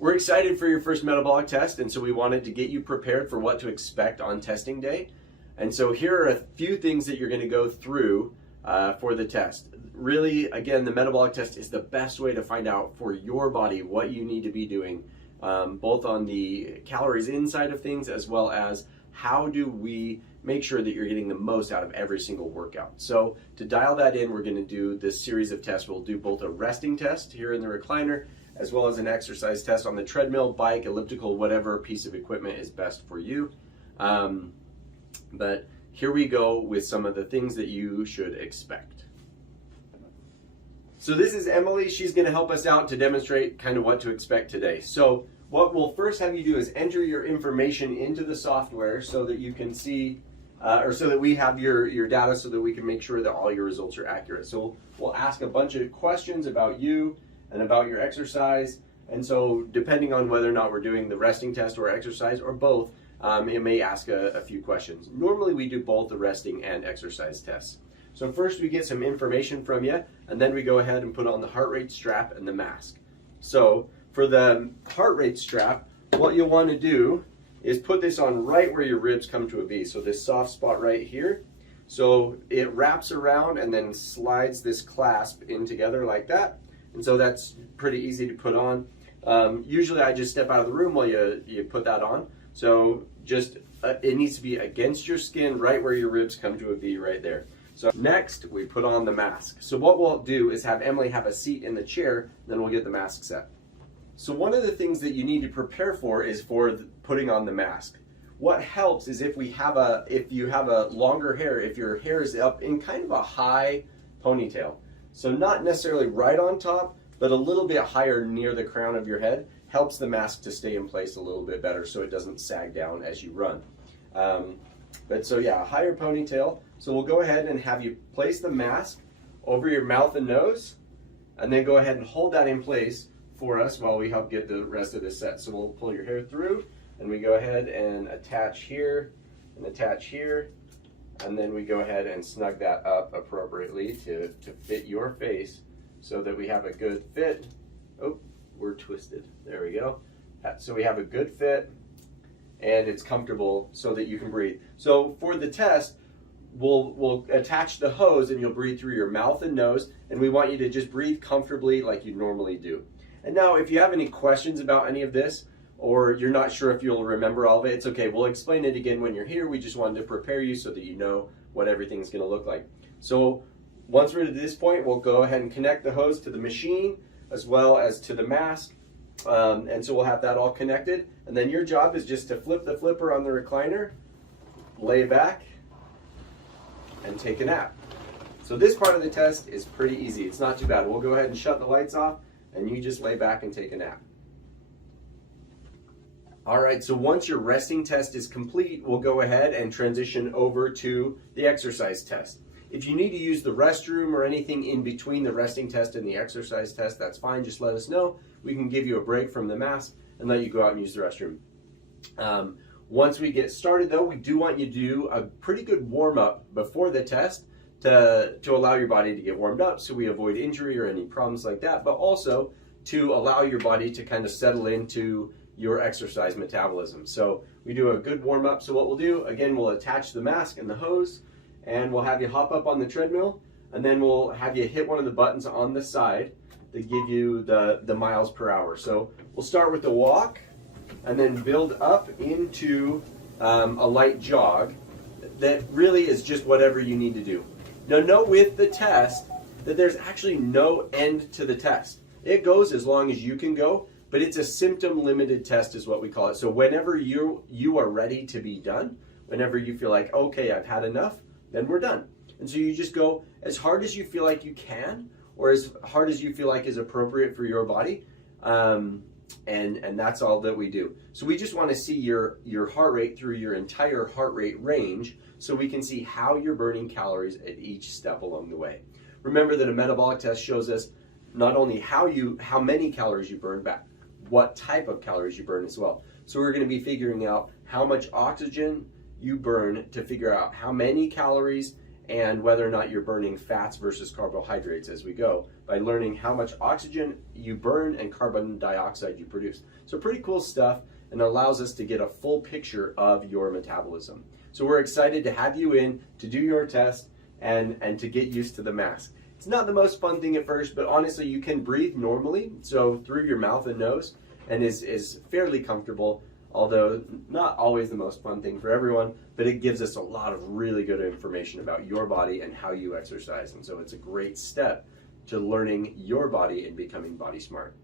We're excited for your first metabolic test, and so we wanted to get you prepared for what to expect on testing day. And so here are a few things that you're going to go through for the test. Really, again, the metabolic test is the best way to find out for your body what you need to be doing, both on the calories inside of things as well as how do we make sure that you're getting the most out of every single workout. So to dial that in, we're going to do this series of tests. We'll do both a resting test here in the recliner as well as an exercise test on the treadmill, bike, elliptical, whatever piece of equipment is best for you. But here we go with some of the things that you should expect. So this is Emily. She's going to help us out to demonstrate kind of what to expect today. So what we'll first have you do is enter your information into the software so that you can see, or so that we have your data so that we can make sure that all your results are accurate. So we'll ask a bunch of questions about you and about your exercise. And so depending on whether or not we're doing the resting test or exercise or both, it may ask a few questions. Normally we do both the resting and exercise tests. So first we get some information from you, and then we go ahead and put on the heart rate strap and the mask. So for the heart rate strap, what you'll want to do is put this on right where your ribs come to a V. So this soft spot right here. So it wraps around and then slides this clasp in together like that. And so that's pretty easy to put on. Usually I just step out of the room while you put that on. So just it needs to be against your skin right where your ribs come to a V right there. So next we put on the mask. So what we'll do is have Emily have a seat in the chair, then we'll get the mask set. So one of the things that you need to prepare for is for putting on the mask. What helps is if you have a longer hair, if your hair is up in kind of a high ponytail. So not necessarily right on top, but a little bit higher near the crown of your head helps the mask to stay in place a little bit better so it doesn't sag down as you run. But so yeah, a higher ponytail. So we'll go ahead and have you place the mask over your mouth and nose, and then go ahead and hold that in place for us while we help get the rest of this set. So we'll pull your hair through, and we go ahead and attach here, and then we go ahead and snug that up appropriately to fit your face so that we have a good fit. Oh, we're twisted. There we go. So we have a good fit and it's comfortable so that you can breathe. So for the test, we'll attach the hose and you'll breathe through your mouth and nose, and we want you to just breathe comfortably like you normally do. And now if you have any questions about any of this, or you're not sure if you'll remember all of it, it's okay. We'll explain it again when you're here. We just wanted to prepare you so that you know what everything's going to look like. So once we're to this point, we'll go ahead and connect the hose to the machine as well as to the mask. And so we'll have that all connected. And then your job is just to flip the flipper on the recliner, lay back, and take a nap. So this part of the test is pretty easy. It's not too bad. We'll go ahead and shut the lights off, and you just lay back and take a nap. All right, so once your resting test is complete, we'll go ahead and transition over to the exercise test. If you need to use the restroom or anything in between the resting test and the exercise test, that's fine. Just let us know. We can give you a break from the mask and let you go out and use the restroom. Once we get started though, we do want you to do a pretty good warm-up before the test to allow your body to get warmed up so we avoid injury or any problems like that, but also to allow your body to kind of settle into your exercise metabolism. So we do a good warm-up. So what we'll do, again, we'll attach the mask and the hose, and we'll have you hop up on the treadmill, and then we'll have you hit one of the buttons on the side that give you the miles per hour. So we'll start with the walk and then build up into a light jog that really is just whatever you need to do. Now note with the test that there's actually no end to the test. It goes as long as you can go, but it's a symptom limited test is what we call it. So whenever you are ready to be done, whenever you feel like, okay, I've had enough, then we're done. And so you just go as hard as you feel like you can, or as hard as you feel like is appropriate for your body. And that's all that we do. So we just want to see your heart rate through your entire heart rate range so we can see how you're burning calories at each step along the way. Remember that a metabolic test shows us not only how many calories you burn, but what type of calories you burn as well. So we're going to be figuring out how much oxygen you burn to figure out how many calories and whether or not you're burning fats versus carbohydrates as we go, by learning how much oxygen you burn and carbon dioxide you produce. So pretty cool stuff, and allows us to get a full picture of your metabolism. So we're excited to have you in to do your test and to get used to the mask. It's not the most fun thing at first, but honestly, you can breathe normally, so through your mouth and nose, and is fairly comfortable, although not always the most fun thing for everyone, but it gives us a lot of really good information about your body and how you exercise. And so it's a great step to learning your body and becoming body smart.